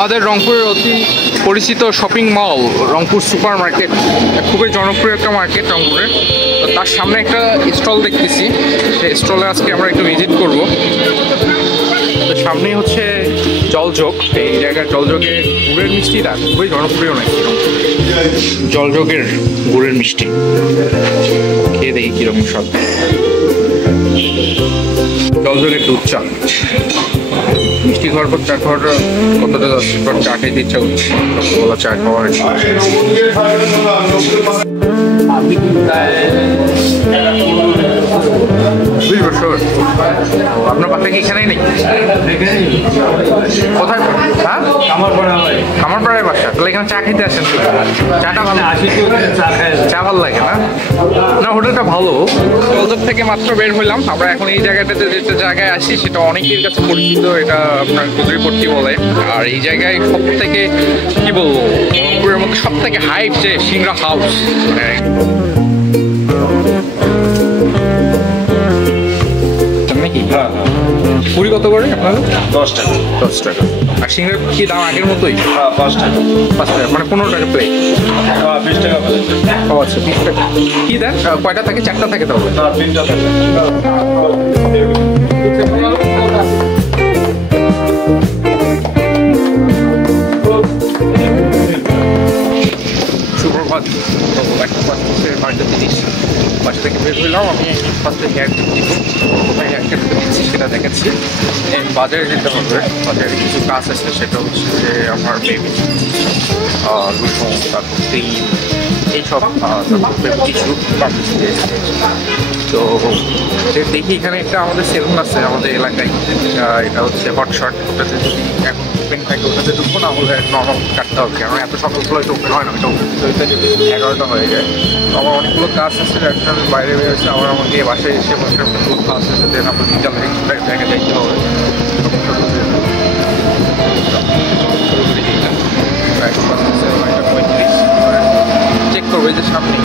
আমাদের রংপুরের অতি পরিচিত shopping mall Rangpur super market, খুবই জনপ্রিয় একটা মার্কেট রংপুরে। তো তার সামনে একটা স্টল দেখতেছি, সেই স্টলে আজকে আমরা একটু ভিজিট করব। তো সামনেই হচ্ছে জলযোগ, এই জায়গার জলযোগের গুড়ের মিষ্টিটা খুবই জনপ্রিয় নাকি। জলযোগের গুড়ের মিষ্টি খেয়ে দেখি কিরকম স্বাদ। জলযোগের দুধ চা, মিষ্টি খাওয়ার পর চা খাওয়াটা কতটা যাচ্ছে, পর চা খেতে ইচ্ছা করছে, বলা চা খাওয়ার আপনার বাসা কি এখানেই নেই? কোথায়? হ্যাঁ, আমার পাড়ায় বাসা। তাহলে এখানে চা খেতে আসেন? চাটা ভালো, চা ভালো লাগে না? না, হোটেলটা ভালো। জলযোগ থেকে মাত্র বের হইলাম আমরা। এখন এই জায়গাটাতে যেটা জায়গায় আসি সেটা অনেকের কাছে পরিচিত, এটা আপনার কুদরিপট্টি বলে। আর এই জায়গায় সব থেকে কি বলবো, রংপুরের মধ্যে সব থেকে হাইপ যে সিংড়া হাউস। পুরি কত করে আপনাদের? 10 টাকা। 10 টাকা। আর সিংড়ার কি দাম আগের মতোই? 5 টাকা। 5 টাকা মানে 15 টাকা প্লেট। 20 টাকা। ও আচ্ছা, 20 টাকা। কি দেন? কয়টা থাকে? 4টা থাকে তাহলে? 3টা থাকে। সুপ্রভাত। তো একটা বাড়িতে জিনিস বাসা থেকে বের হইলাম। আমি ফার্স্টে হেয়ার কাট দিব, কোথায় হেয়ার কাট দিচ্ছি সেটা দেখাচ্ছি। বাজারে যেতে হবে, বাজারে কিছু কাজ আছে, সেটা হচ্ছে যে আমার বেবি রসুন, তারপর ক্রিম, এইসব, তারপর টিস্যু। তো দেখি এখানে একটা আমাদের সেলুন আছে আমাদের এলাকায়, এটা হচ্ছে হটশট। ওটাতে যদি এখন ওপেন থাকে ওটাতে ঢুকবো, না হলে নর্মাল কাটতে হবে, কারণ এত সকালগুলো এটা ওপেন হয় না, এটা ওপেন হইতে 11টা হয়ে যায়। তো আমার অনেকগুলো কাজ আছে, একটা বাইরে বেরোচ্ছে, আবার আমাকে বাসায় এসে বসে কাজ আছে, দেন আমার বিকালে জায়গায় যাইতে হবে। চেক করবো যে সামনে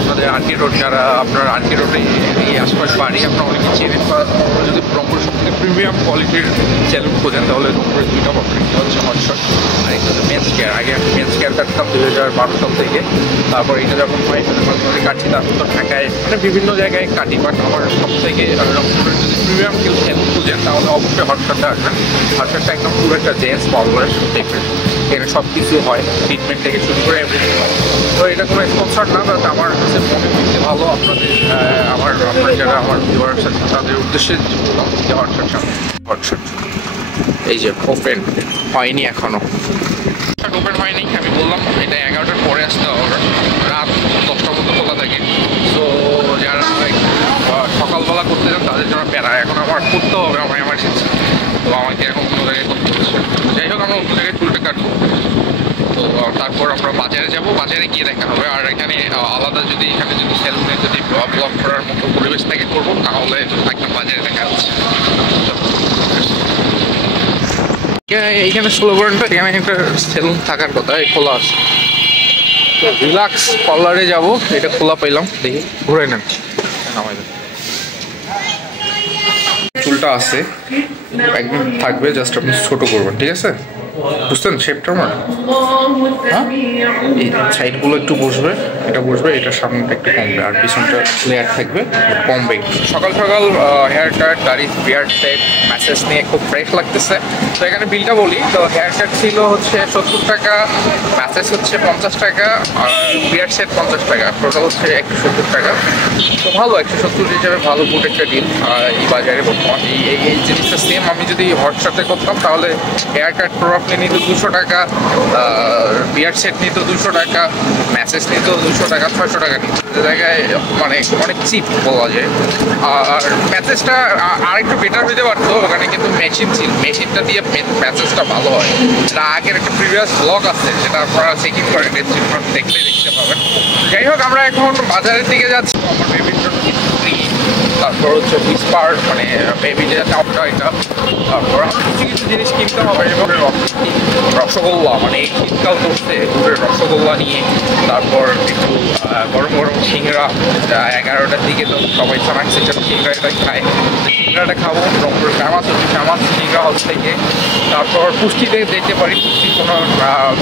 আপনাদের আরকে রোড, যারা আপনার আরকে রোডে এই আশপাশ বাড়ি, আপনার অনেকে চেনেন, বা যদি রংপুর সব থেকে প্রিমিয়াম কোয়ালিটির সেলুন খোঁজেন তাহলে রংপুরের 2টা অপশন, একটা হচ্ছে হটশট আর একটা হচ্ছে মেন্স কেয়ার। আগে আমি মেন্স কেয়ার কাটতাম 2012 সাল থেকে, তারপর এটা যখন হয় মাঝে কাটছি, তারপর তো ঢাকায় মানে বিভিন্ন জায়গায় কাটি। বাট আমার সব থেকে রংপুরের যদি প্রিমিয়াম কেউ সেলুন খুঁজেন তাহলে অবশ্যই হটশটটা আসবেন। হটশটটা একদম পুরো একটা জেন্টস পাওয়ার দেখবেন, এখানে সব কিছু হয়, ট্রিটমেন্ট থেকে শুরু করে এভরিথিং হয়। তো এটা কোনো স্পন্সর না, বাট আমার কাছে মনে হচ্ছে ভালো আপনাদের আপনার যারা আমার ভিউয়ার্স আছে তাদের উদ্দেশ্যে হটশট এই যে ওপেন হয়নি, এখনো ওপেন হয়নি। আমি বললাম এটা 11টার পরে আসতে হবে, রাত 10টার মধ্যে খোলা থাকে। তো যারা সকালবেলা করতে চান তাদের জন্য প্যারা। এখন আমার করতে হবে, আমার এমার্জেন্সি, তো আমাকে এখন অন্য জায়গায় করতে হচ্ছে। যাই হোক, আমরা অন্য জায়গায় চুলটা কাটবো। তো তারপর আমরা বাজারে যাব, বাজারে গিয়ে দেখা হবে। আর এখানে আলাদা যদি এখানে যদি সেলুনে যদি ব্লগ করার মতো পরিবেশ থেকে করবো, তাহলে একদম বাজারে দেখা যাচ্ছে। এইখানে স্লোগানটা, এখানে একটা সেলুন থাকার কথা, খোলা আছে। তো রিল্যাক্স পার্লারে যাবো, এটা খোলা পাইলাম, দেখি ঘুরে নেন। চুলটা আছে একদম থাকবে, জাস্ট আপনি ছোট করবেন, ঠিক আছে? বুঝতেন শেপটা আমার? হ্যাঁ, এই সাইডগুলো একটু বসবে, এটা বসবে, এটার সামনেটা একটু কমবে, আর পিছনটা লেয়ার থাকবে, কমবে একটু। সকাল সকাল হেয়ার কাট, দাড়ি, বিয়ার্ড সেট, ম্যাসেজ নিয়ে খুব ফ্রেশ লাগতেছে। তো এখানে বিলটা বলি, তো হেয়ার কাট ছিল হচ্ছে 70 টাকা, ম্যাসেজ হচ্ছে 50 টাকা, আর বিয়ার্ড সেট 50 টাকা, টোটাল হচ্ছে 170 টাকা। তো ভালো, 170 হিসাবে ভালো গুড একটা ডিল এই বাজারে বর্তমান। এই জিনিসটা সেম আমি যদি হটশটে করতাম তাহলে হেয়ার কাট প্রোডাক্ট নিত 200 টাকা, বিয়ার্ড সেট নিত 200 টাকা, ম্যাসেজ নিত 200 টাকা, 600 টাকা নিত। জায়গায় মানে অনেক চিপ বলা যায়। আর ম্যাসেজটা আরেকটু বেটার হইতে পারতো, ওখানে কিন্তু মেশিন ছিল, মেশিনটা দিয়ে ম্যাসেজটা ভালো হয়। এটা আগের একটা প্রিভিয়াস ব্লগ আছে, যেটা আপনারা চেকিং করেন, দেখলে দেখতে পাবেন। যাই হোক, আমরা এখন বাজারের দিকে যাচ্ছি। আমার বেবির জন্য তারপর হচ্ছে হুইসপার মানে বেবি যে চাপটা এটা, তারপর কিছু কিছু জিনিস কিনতে হবে যেমন রসগোল্লা, মানে এই শীতকাল করতে গুড়ের রসগোল্লা নিয়ে, তারপর একটু গরম গরম সিংড়া, 11টার দিকে তো সবাই স্ন্যাক্সের জন্য সিংড়াটা খায়, সিংড়াটা খাবো রংপুর ফেমাস হচ্ছে ফেমাস সিংড়া হাউস থেকে। তারপর পুষ্টিতে যেতে পারি, পুষ্টির কোনো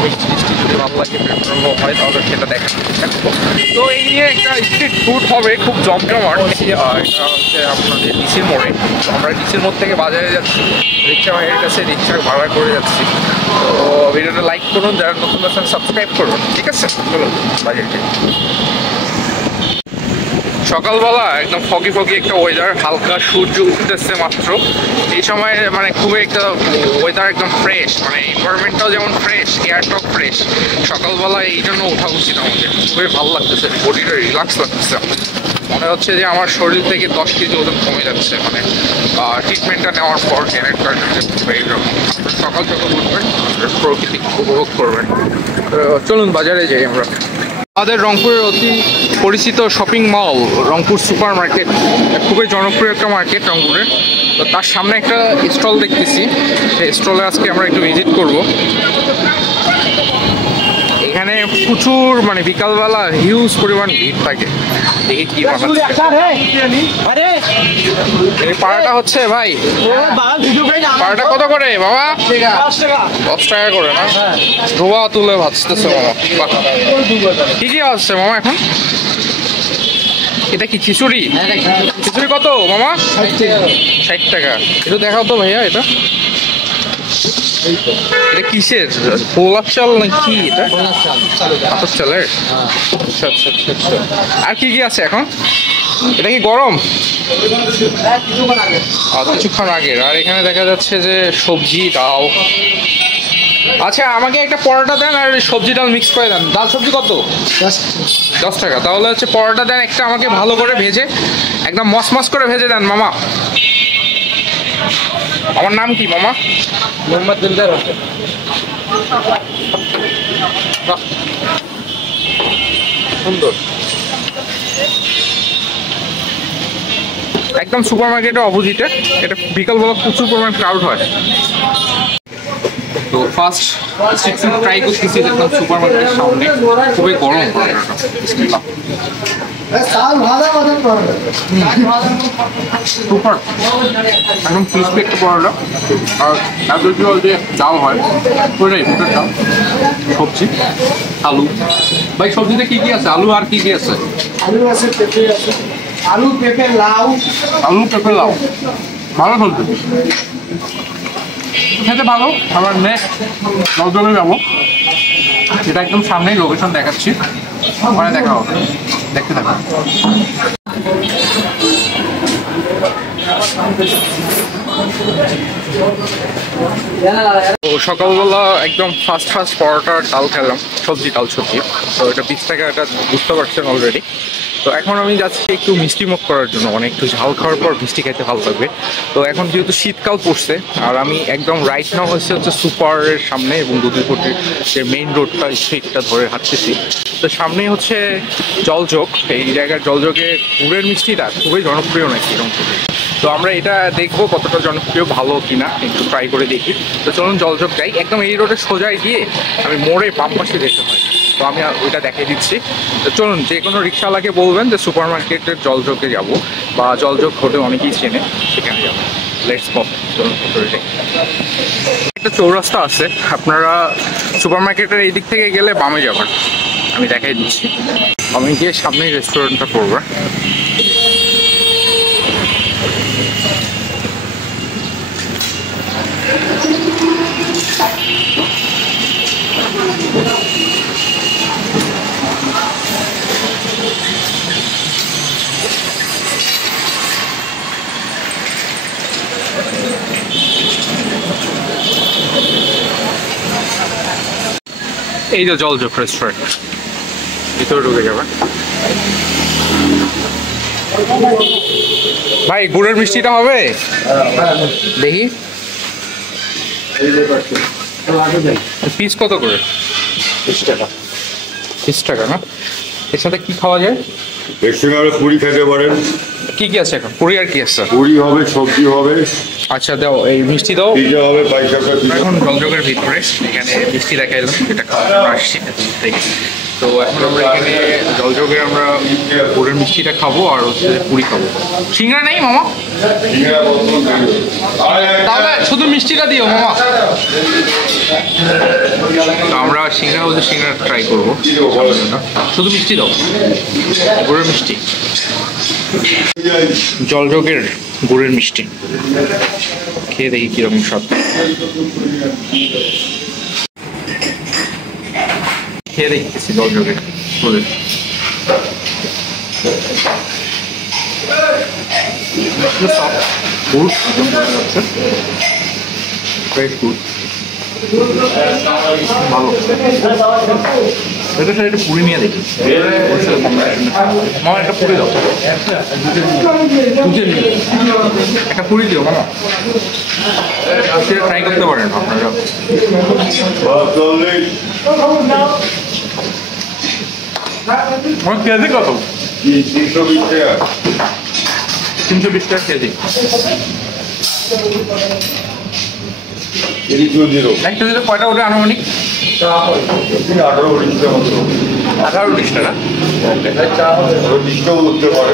মিষ্টি টিষ্টি যদি ভালো লাগে প্রেফারেবল হয় তাহলে সেটা দেখার চেষ্টা করবো। তো এই নিয়ে একটা স্ট্রিট ফুড হবে খুব জমজমাট। এটা হচ্ছে আপনাদের ডিসির মোড়ে, তো আমরা ডিসির মোড় থেকে বাজারে যাচ্ছি, রিক্সা ভাইয়ের কাছে রিক্সা ভাড়া করে যাচ্ছি। তো ভিডিওটা লাইক করুন, যারা নতুন আছেন সাবস্ক্রাইব করুন, ঠিক আছে? চলুন বাজারে যাই। সকালবেলা একদম ফগি ফগি একটা ওয়েদার, হালকা সূর্য উঠতেছে মাত্র। এই সময় মানে খুবই একটা ওয়েদার একদম ফ্রেশ, মানে এনভায়রনমেন্টটাও যেমন ফ্রেশ, এয়ারটাও ফ্রেশ। সকালবেলা এই জন্য ওঠা উচিত আমাদের, খুবই ভালো লাগতেছে, বডিটা রিল্যাক্স লাগতেছে। মনে হচ্ছে যে আমার শরীর থেকে 10 কেজি ওজন কমে যাচ্ছে, মানে ট্রিটমেন্টটা নেওয়ার পর এইরকম। সকাল সকাল উঠবেন, প্রকৃতি উপভোগ করবেন। চলুন বাজারে যাই আমরা। আমাদের রংপুরের অতি পরিচিত shopping mall Rangpur super market, খুবই জনপ্রিয় একটা মার্কেট রংপুরের। তো তার সামনে একটা স্টল দেখতেছি, সেই স্টলে আজকে আমরা একটু ভিজিট করব। এখানে প্রচুর মানে বিকালবেলা হিউজ পরিমাণ ভিড় থাকে। দেখি কি পাড়াটা হচ্ছে ভাই, পাড়াটা কত করে বাবা? 10 টাকা করে না? ধোয়া তুলে ভাজতেছে মামা। কি কি আসছে মামা এখন? এটা কি খিচুড়ি? খিচুড়ি কত মামা? 60 টাকা। একটু দেখাও তো ভাইয়া, এটা এটা কিসের? পোলার চাল নাকি এটা? আতপ চালের? আচ্ছা আচ্ছা আচ্ছা আচ্ছা। আর কি কি আছে এখন? এটা কি গরম? কিছুক্ষণ আগের। আর এখানে দেখা যাচ্ছে যে সবজি ডাল। আচ্ছা আমাকে একটা পরোটা দেন আর সবজি ডাল মিক্স করে দেন। ডাল সবজি কত? 10 টাকা। তাহলে হচ্ছে পরোটা দেন একটা আমাকে ভালো করে ভেজে, একদম মসমস করে ভেজে দেন মামা। আমার নাম কি মামা? মোহাম্মদ দিলদার হোসেন। সুন্দর, একদম সুপার মার্কেটের অপোজিটে। এটা বিকালবেলা প্রচুর পরিমাণ ক্রাউড হয়। তো ফার্স্ট স্ট্রিট ফুড ট্রাই করতেছি একদম সুপার মার্কেটের সামনে, খুবই গরম পরোটাটা। সুপার, একদম ক্রিসপি একটা পরোটা। আর তাদের যে ডাল হয় ওইটাই, বুটের ডাল, সবজি, আলু। ভাই সবজিতে কি কি আছে? আলু আর কি কি আছে? আলু আছে, পেঁপে আছে, আলু পেঁপে লাউ। আলু পেঁপে লাউ, ভালো সবজি, খেতে ভালো। আবার নেক্সট জলজলে যাবো, এটা একদম সামনেই লোকেশন দেখাচ্ছি, ওখানে দেখা হবে, দেখতে থাকো। তো সকালবেলা একদম ফার্স্ট পরোটা ডাল খেলাম, সবজি ডাল সবজি। তো এটা 20 টাকা, এটা বুঝতে পারছেন অলরেডি। তো এখন আমি যাচ্ছি একটু মিষ্টি মুখ করার জন্য, মানে একটু ঝাল খাওয়ার পর মিষ্টি খাইতে ভালো লাগবে। তো এখন যেহেতু শীতকাল পড়ছে, আর আমি একদম রাইট নাও হচ্ছে সুপারের সামনে এবং দুধুরপুটির যে মেইন রোডটা স্ট্রিটটা ধরে হাঁটতেছি। তো সামনেই হচ্ছে জলযোগ, এই জায়গার জলযোগে গুড়ের মিষ্টিটা খুবই জনপ্রিয় নাকি রংপুরে। তো আমরা এটা দেখবো কতটা জনপ্রিয়, ভালো কিনা একটু ট্রাই করে দেখি। তো চলুন জলযোগ যাই। একদম এই রোডে সোজায় গিয়ে আমি মোড়ে বাম পাশে যেতে হয়, তো আমি ওইটা দেখিয়ে দিচ্ছি। তো চলুন, যে কোনো রিক্সাওয়ালাকে বলবেন যে সুপার মার্কেটের জলযোগে যাব, বা জলযোগ হোটেল অনেকেই চেনে, সেখানে যাবো। লেটস গো, চলুন ভিতরে যাই। একটা চৌরাস্তা আছে, আপনারা সুপার মার্কেটের এই দিক থেকে গেলে বামে যাবেন, আমি দেখাই দিচ্ছি। আমি গিয়ে সামনেই রেস্টুরেন্টটা করবো। এই যে জলযোগ রেস্টুরেন্ট, ভিতরে ঢুকে যাবেন। ভাই গুড়ের মিষ্টিটা হবে? দেখি পিস কত করে? 20 টাকা। 20 টাকা না? এর সাথে কি খাওয়া যায়? এর সঙ্গে আপনি পুরি খেতে পারেন। কি কি আছে এখন? পুরি আর কি আছে? পুরি হবে, সবজি হবে, আচ্ছা দাও, এই মিষ্টি দাও। পিজা হবে, পাইসাপটা আমরা এখন জলযোগের ভিতরে, এখানে মিষ্টি দেখাইলাম, এটা খাওয়ার জন্য আসছি থেকে। তো এখন আমরা এখানে জলযোগে আমরা গুড়ের মিষ্টিটা খাবো আর হচ্ছে পুরি খাবো। সিঙ্গারা নেই মামা? তাহলে শুধু মিষ্টিটা দিও মামা। তো আমরা সিঙ্গারা বলতে সিঙ্গারা ট্রাই করবো, শুধু মিষ্টি দাও, গুড়ের মিষ্টি, জলযোগের গুড়ের মিষ্টি খেয়ে দেখি কিরকম স্বাদ। খেয়ে দেখতেছি জলযোগের গুড়ের। গুড় একদম বোঝা যাচ্ছে, ফ্রেশ গুড়, ভালো। এটা স্যার একটা পুরি নিয়ে দেখি, মামা একটা পুরি দাও, একটা পুরি দিও মামা। সেটা ট্রাই করতে পারেন আপনারা। আমার কেজি কত? 320 টাকা কেজি। একটা দিলে কয়টা ওটা আনুমানিক? 18-19 টাকা। উঠতে পারে,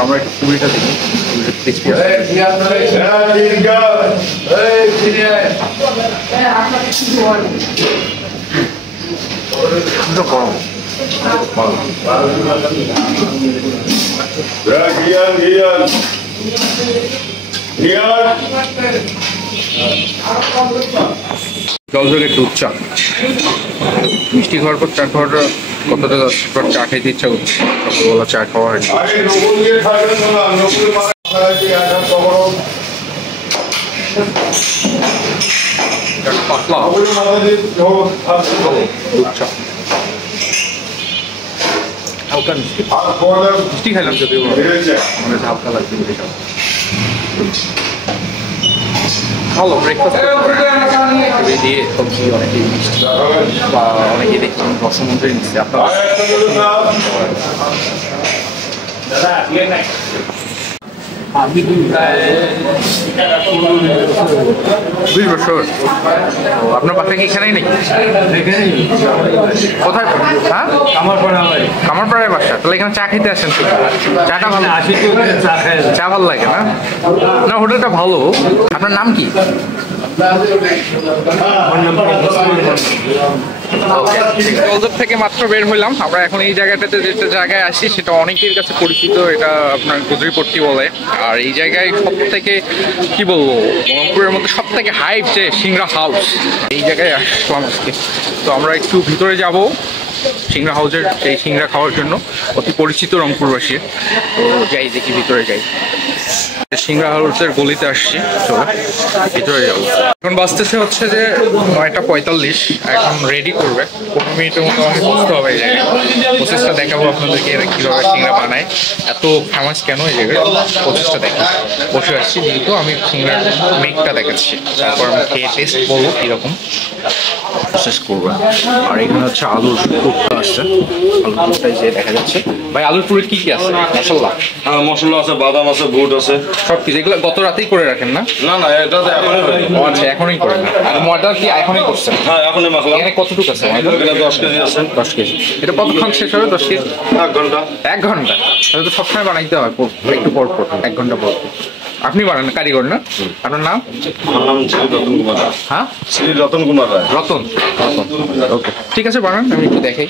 আমরা একটু পুরিটা দেখি, ক্রিসপি আছে। গরম জলযোগের দুধ চা, মিষ্টি খাওয়ার পর চা খাওয়াটা কতটা চা খাইতে ইচ্ছা করছে, সকালবেলা চা খাওয়া হয়নি। পাতলা দুধ চা, হালকা মিষ্টি, মিষ্টি খাইলাম যদিও মানে হালকা লাগছে মিষ্টিটা। ভালো ব্রেকফাস্ট দিয়ে সবজি, অনেকে মিষ্টি বা অনেকে দেখলাম রসমঞ্জরি নিচ্ছে। আপনারা আপনার বাসা কি এখানেই নেই? কোথায়? হ্যাঁ, কামারপাড়ায় বাসা। তাহলে এখানে চা খেতে আসেন? চাটা ভালো, চা ভালো লাগে না? না, হোটেলটা ভালো। আপনার নাম কি? জলযোগ থেকে মাত্র বের হইলাম আমরা, এখন এই জায়গাটাতে যেটা জায়গায় আসি সেটা অনেকের কাছে পরিচিত, এটা আপনার গুজরিপট্টি বলে। আর এই জায়গায় সব থেকে কি বলবো, রংপুরের মধ্যে সব থেকে হাইপ যে সিংড়া হাউস, এই জায়গায় আসলাম আজকে। তো আমরা একটু ভিতরে যাব সিংড়া হাউসের, সেই সিংড়া খাওয়ার জন্য, অতি পরিচিত রংপুরবাসী। তো যাই, দেখি ভিতরে যাই। সিংড়া হাউসের গলিতে আসছি, চলো ভিতরে যাবো। এখন বাজতেছে হচ্ছে যে 9:45, এখন রেডি করবে, 15 মিনিটের মতো আমাকে বসতে হবে এই জায়গায়। প্রসেসটা দেখাবো আপনাদেরকে, কীভাবে সিংড়া বানায়, এত ফেমাস কেন এই জায়গায়, প্রসেসটা দেখি। বসে আসছি যেহেতু, আমি সিংড়ার মেকটা দেখাচ্ছি, তারপর আমি খেয়ে টেস্ট করবো কীরকম, প্রসেস করবো। আর এখানে হচ্ছে আলুর পুরটা আসছে, আলুর পুরটাই যে দেখা যাচ্ছে। ভাই, আলুর পুরে কি কি আছে? মশলা? হ্যাঁ, মশলা আছে, বাদাম আছে, বুট আছে, সব কিছু। এগুলো গত রাতেই করে রাখেন না? না না, এটা তো এখনই হবে। আচ্ছা, এখনই করেন। আর ময়দা কি এখনই করছেন? হ্যাঁ, এখনই মাখলাম। এখানে কতটুকু আছে ময়দা? এটা 10 কেজি আছে। 10 কেজি। এটা কতক্ষণ শেষ হবে? 10 কেজি 1 ঘন্টা। 1 ঘন্টা? তাহলে তো সবসময় বানাইতে হয়, একটু পর পর, 1 ঘন্টা পর। আপনি বানান, কারিগর না? আপনার নাম? আমার নাম শ্রী রতন কুমার রায়। হ্যাঁ, শ্রী রতন কুমার রায়। রতন। ওকে, ঠিক আছে, বানান, আমি একটু দেখাই।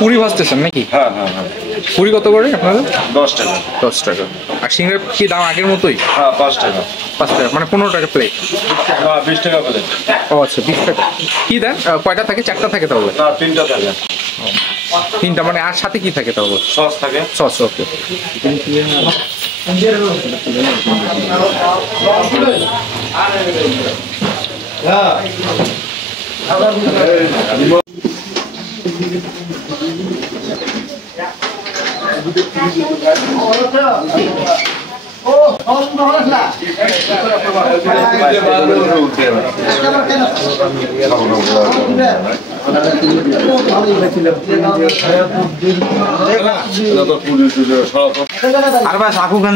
পুরি ভাজতেছেন নাকি? হ্যাঁ হ্যাঁ হ্যাঁ। পুরি কত করে আপনাদের? 10 টাকা। 10 টাকা। আর সিঙ্গার কি দাম আগের মতোই? হ্যাঁ, 5 টাকা। 5 টাকা, মানে 15 টাকা প্লেট। হ্যাঁ, 20 টাকা প্লেট। ও আচ্ছা, 20 টাকা। কি দেন? কয়টা থাকে? 4টা থাকে তাহলে? না, 3টা থাকে। 3টা, মানে আর সাথে কি থাকে তাহলে? সস থাকে। সস, ওকে। আর ভাই সাকু খান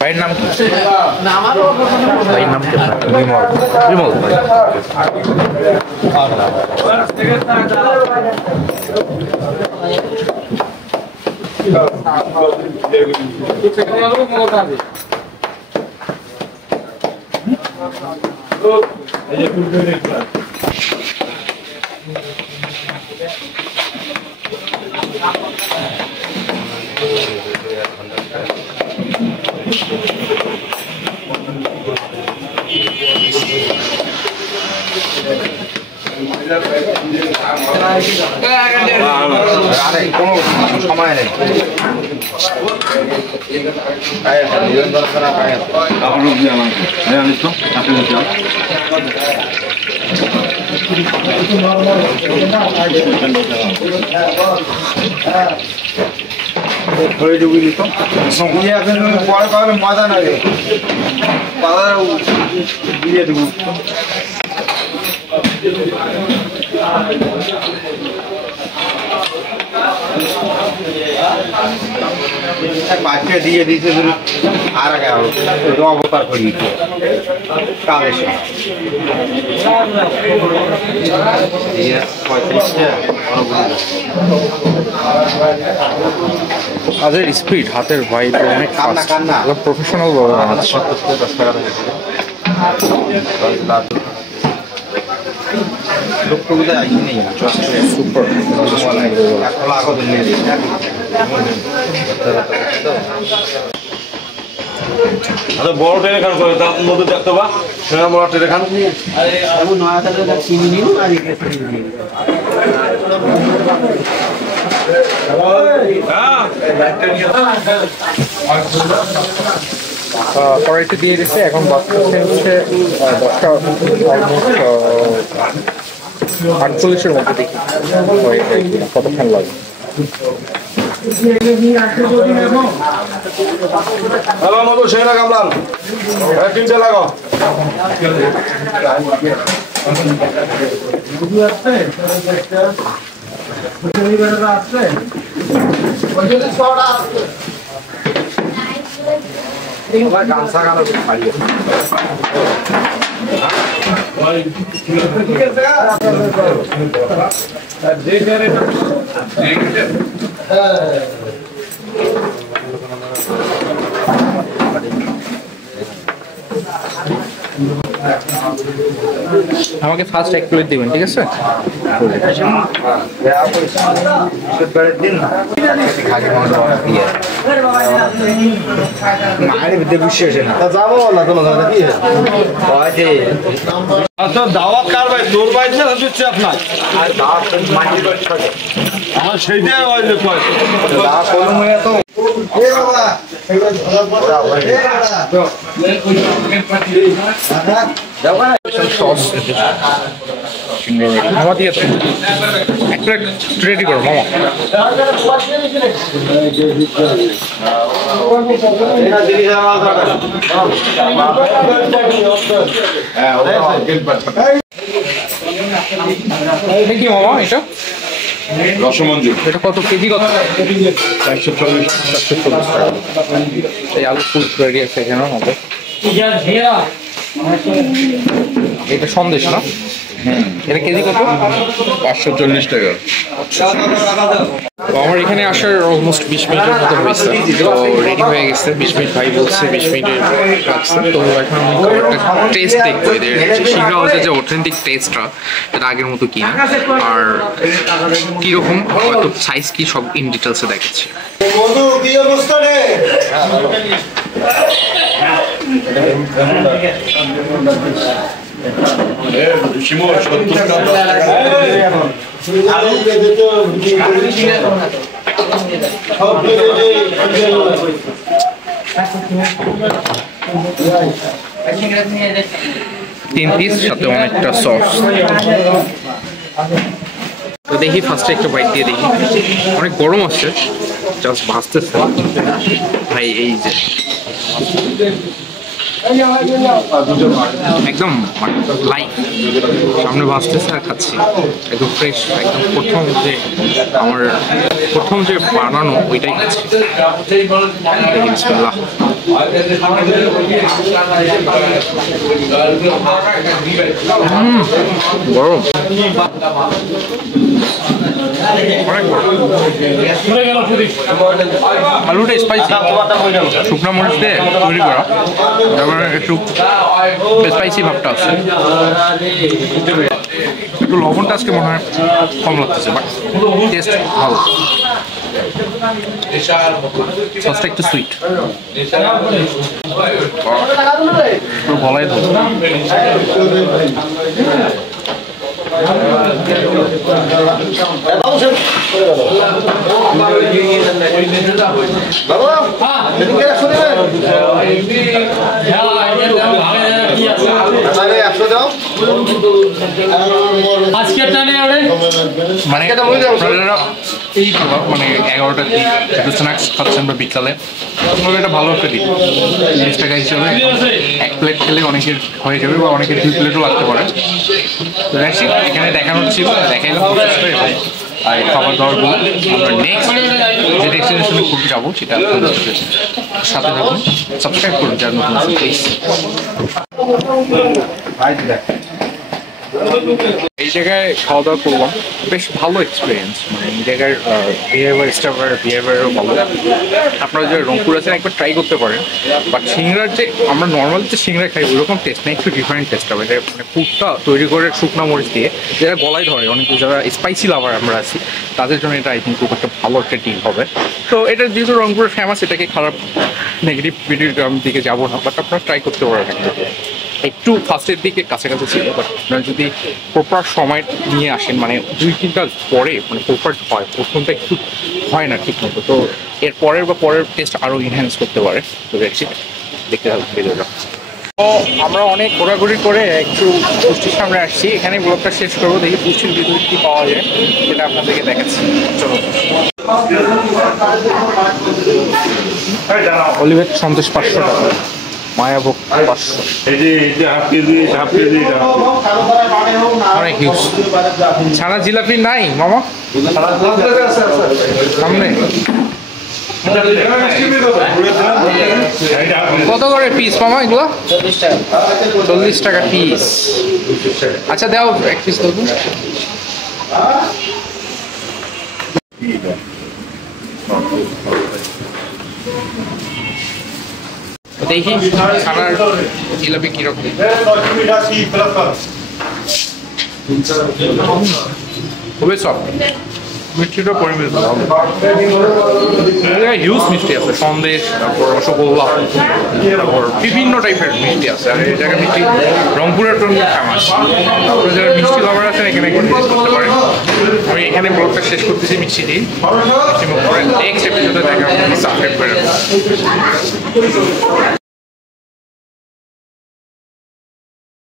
ভাইয়ের নাম কি? ভাইয়ের নাম কি? বিমল। বিমল ভাই। সময় নেই পরে পাবে মজা লাগে পাতা দিয়ে দেবো বাচ্চা দিয়ে দিতে আর আগে অবতার করি কালে কাজের স্পিড হাতের ভাই অনেক প্রফেশনাল ভাবে বানাচ্ছে। লোকটা আসি নেই সুপার। আচ্ছা বড় ট্রেনে খান করে তার মধ্যে দেখতে বা সেটা বড় ট্রেনে খান কড়াইতে দিয়ে দিচ্ছে, এখন বাচ্চাছে হচ্ছে 10টা অলমোস্ট 48-এর মধ্যে দেখি কতক্ষণ লাগে। হ্যালো মধু সেই না কামলান কিনতে লাগো গামছা গালো পালিয়ে আমাকে ফার্স্ট এক প্লেট দিবেন, ঠিক আছে? আচ্ছা দাওয়াত কার ভাই তোর ভাই না হচ্ছে আপনার আমার সেইটাই সস মামা দিয়ে এক প্লেট রেডি করো মামা। কি মামা এটা? রসমঞ্জু এটা কত কেজি? কত? 140 টাকা। এই আলু ফুল রেডি আছে এখানে আমাদের। এটা সন্দেশ না? এটা কেজি কত? 540 টাকা। তো আমার এখানে আসার অলমোস্ট 20 মিনিটের মতো হয়েছে, তো রেডি হয়ে গেছে। 20 মিনিট ভাই বলছে 20 মিনিটের লাগছে। তো এখন আমি একটা টেস্ট দেখবো এদের শিখা হচ্ছে যে অথেন্টিক টেস্টটা এটা আগের মতো কিনা আর কীরকম, হয়তো সাইজ কি সব ইন ডিটেলসে দেখাচ্ছি। কি অবস্থা রে 3 পিস সাথে অনেকটা সস। তো দেখি ফার্স্টে একটা বাইট দিয়ে দেখি। অনেক গরম আছে, জাস্ট ভাজতেছে ভাই। এই যে একদম লাইট সামনে ভাজতেছে আর খাচ্ছি, একদম ফ্রেশ, একদম প্রথম যে বানানো ওইটাই খাচ্ছি। দেখি বিসমিল্লাহ। গরম, অনেক গরম। আলুটা স্পাইসি, শুকনো মরিচ দিয়ে তৈরি করা, তারপরে একটু স্পাইসি ভাবটা আছে। একটু লবণটা আজকে মনে হয় কম লাগতেছে, বাট টেস্ট ভালো। সসটা একটু সুইট, গলায় ধরো। মানে এই মানে 11টার দিক একটু স্ন্যাক্স খাচ্ছেন বা বিকালে, এটা ভালো একটা দিক। 30 টাকা হিসেবে 1 প্লেট খেলে অনেকের হয়ে যাবে বা অনেকের 2 প্লেটও লাগতে পারে। তো এখানে দেখানো ছিল, দেখাইলাম আর খাবার দাবারগুলো। আমরা নেক্সট যে ডেস্টিনেশনে ঘুরতে যাবো সেটা আপনাদের সাথে থাকুন, সাবস্ক্রাইব করুন যার নতুন প্লিজ। এই জায়গায় খাওয়া দাওয়া করলাম, বেশ ভালো এক্সপিরিয়েন্স। মানে এই জায়গার বিহেভিয়ারও ভালো। আপনারা যে রংপুর আছেন একবার ট্রাই করতে পারেন। বাট সিংড়ার যে আমরা নর্মাল যে সিংড়া খাই ওইরকম টেস্ট নেই, একটু ডিফারেন্ট টেস্ট হবে। এটা মানে ফুডটা তৈরি করে শুকনো মরিচ দিয়ে, যেটা গলায় ধরে। অনেক যারা স্পাইসি লাভার আমরা আছি তাদের জন্য এটা আই থিঙ্ক খুব একটা ভালো একটা ডিল হবে। তো এটা যেহেতু রংপুরের ফেমাস, এটাকে খারাপ নেগেটিভ দিকে যাবো না, বাট আপনারা ট্রাই করতে পারেন। একটু ফার্স্টের দিকে কাছাকাছি ছিল, বাট আপনারা যদি প্রপার সময় নিয়ে আসেন, মানে 2-3টা পরে মানে প্রপার হয়, প্রথমটা একটু হয় না ঠিক মতো, তো এর পরের টেস্ট আরও ইনহ্যান্স করতে পারে। তো দেখতে থাকুন ভিডিওটা। তো আমরা অনেক ঘোরাঘুরি করে একটু পুষ্টির সামনে আসছি, এখানে ব্লগটা শেষ করবো। দেখি পুষ্টির ভিতরে কী পাওয়া যায় সেটা আপনাদেরকে দেখাচ্ছি। চলো। অলিভেট সন্দেশ 500 টাকা, মায়াভোগ 500। অনেক হিউজ। ছানা জিলাপি নাই মামা সামনে? কত করে পিস মামা এগুলো? 40 টাকা পিস। আচ্ছা দাও 1 পিস দেবো। দেখি ছানার জিলাপি কিরকম। খুবই সফট, মিষ্টিটা পরিবেশ ভালো। হিউজ মিষ্টি আছে, সন্দেশ, তারপর রসগোল্লা, তারপর বিভিন্ন টাইপের মিষ্টি আছে। আর এই জায়গায় মিষ্টি রংপুরের জন্য ফেমাস। আপনারা যারা মিষ্টি লাভার আছেন এখানে একবার ভিজিট করতে পারেন। আমি এখানে ব্লগটা শেষ করতেছি মিষ্টি দিয়ে। নেক্সট এপিসোডে দেখা হবে, সাবস্ক্রাইব করে রাখুন।